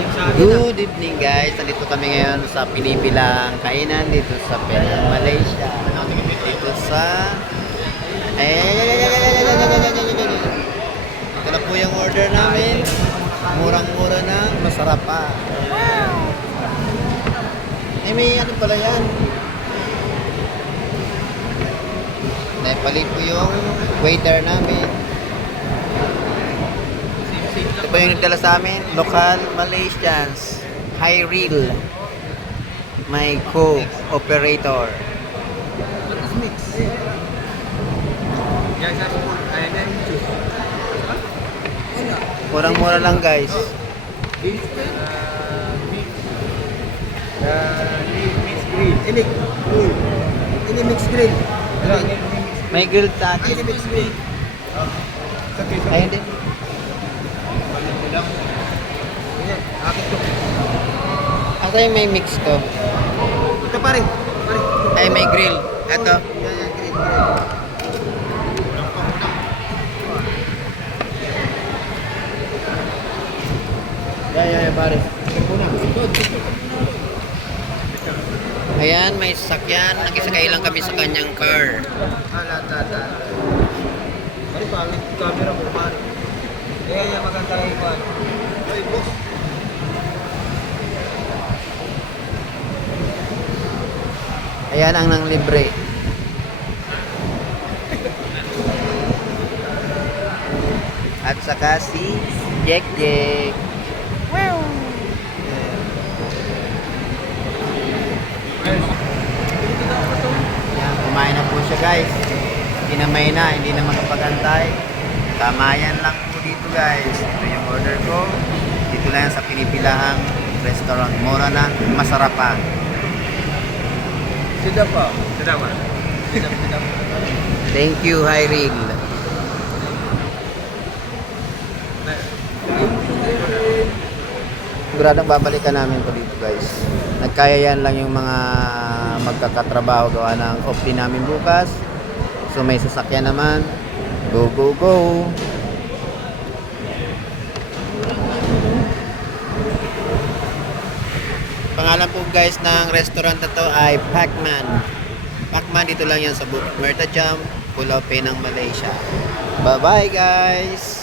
Good evening guys, nandito kami ngayon sa pinipilang kainan dito sa Penang, Malaysia. Dito sa ito na po yung order namin. Murang-mura na, masarap pa. May ano pala yan. Naipali po yung waiter namin. Ito po yung nagdala sa amin, local Malaysians, high reel, may co-operator. Murang-mura lang guys. Ini mix grill. May grilled tacos. Ini mix grill. Ayun din. Ito yung may mix ko. Ito pare. Ay, may grill. Ito. Ya pare. Ayan, may sasakyan. Nakisakay lang kami sa kanyang car. Lata. Pare pangit camera mo pare. Kaya maganda yung pan. Ay boss. Ayan ang nang libre. At saka si Jack. Wow! Yan, kumain na po siya guys. Kinamay na, hindi na makapagantay. Tamayan lang po dito guys. Ito yung order ko. Dito lang yan sa pinipilahang restaurant. Mura na, masarap pa. Sudah pa. Thank you, Hyril. Siguradong babalikan namin to dito guys. Nagkaya yan lang yung mga magkakatrabaho gawa ng off din namin bukas. So may sasakyan naman. Go, go, go. Pangalan po guys ng restaurant na to ay Pacman. Pacman, dito lang yan sa Bukit Merta Jam, Pulau Penang, Malaysia. Bye bye guys.